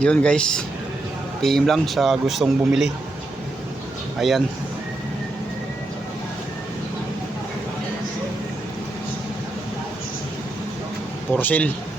Yun guys. PM lang sa gustong bumili. Ayan. For sale.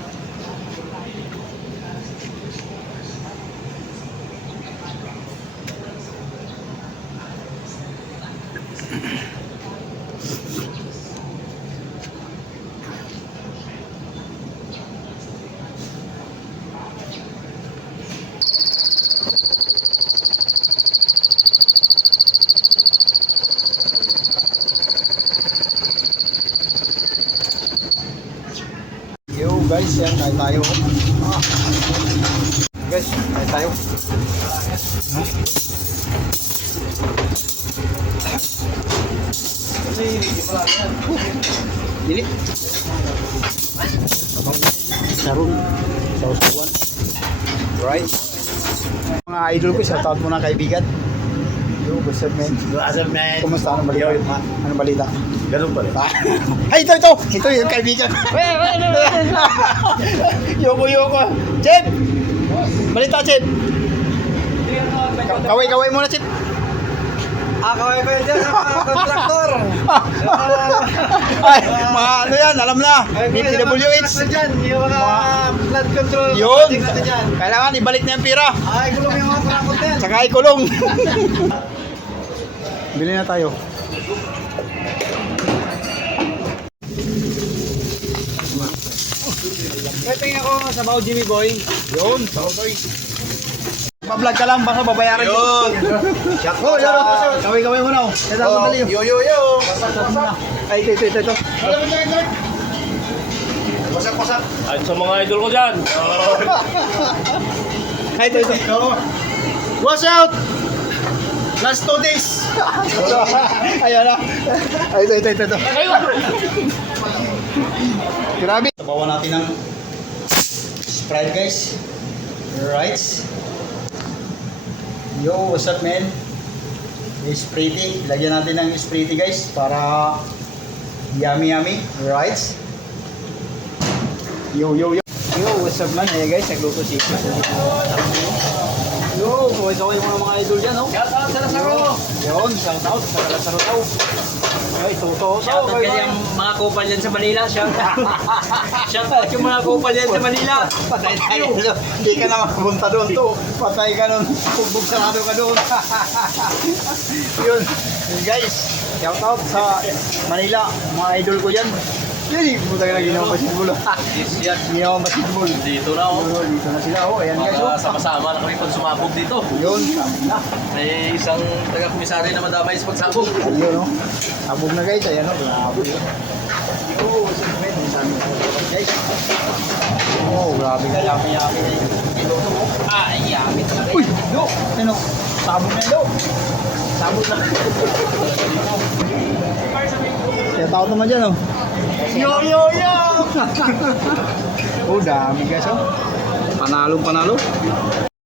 Yo guys, yan, tayo. Ah. Guys, kain tayo. No? Dili. Abang sarun. Sausawan. Right. Mga idol ko, shoutout muna kaibigan. What's up man? Up, man? Kumusta? Anong balita? Yo. Anong balita? Ganun pala. Ay, ito, ito! Ito yung kaibigan. yoko, yoko. Chip! Balita, Chip! Kaway, kaway muna, Chip. Ah, kaway ko yun dyan, mga kontraktor. Ay, mga ano yan, alam na. Dyan, yung mga flood control. Yun. Kailangan ibalik na yung pira. Ay, gulong yung mga kontraktor yan. Tsaka ikulong. Bili na tayo. Pwede ako sa Bao Jimmy Boy. Yun, sautoy. Pa-vlog ka lang, baka babayaran Yun. Shout Oh, out yan. sa... Kaway, kaway muna. Oh. Ito, Oh, dali. Yo, yo, yo. Ay, ito, ito, ito. ito. Pasak, pasak. At sa mga idol ko dyan. Ay, ito, ito. Watch out! Last two days. Ayan na. Ay, ito, ito, ito. ito. Grabe. Tabawan natin ng Sprite, guys. Right. Yo, what's up, man? Sprite. Lagyan natin ng Sprite, guys, para yummy, yummy. Right. Yo, yo, yo. Yo, what's up, man? Ayan, guys, nagluto si Yo, kaway-kaway mga mga idol dyan, oh. Shout out sa Lazaro. Yun, shout out sa Lazaro daw. Ay, tuto. Shout out kasi yung mga kupal dyan sa Manila. Shout out. Shout out yung mga kupal dyan sa Manila. Patay tayo. Hindi ka na makapunta doon to. Patay ka doon. Pugbog sarado ka doon. Yun. Yun, guys. Shout out sa Manila. Mga idol ko yan. Yun, puta ka na ginawa basketball. Yan. Ginawa basketball. Dito na. Yun, Dito na sila. Oh, ayan guys. Oh. sama-sama na kami pag sumabog dito. Yun. na. May isang taga-komisari na madamay sa pagsabog. Ayun, oh. Sabog na guys. Ayan, oh. Grabe. Oh, dami na guys. Oh, grabe ka. Yami, yami. Iloto mo. Ah, yami talaga. Uy! Yo! Ano? Sabog na yo! Sabog na. Kaya tao naman dyan oh. Yo yo yo! oh, dami guys oh. Panalong panalo.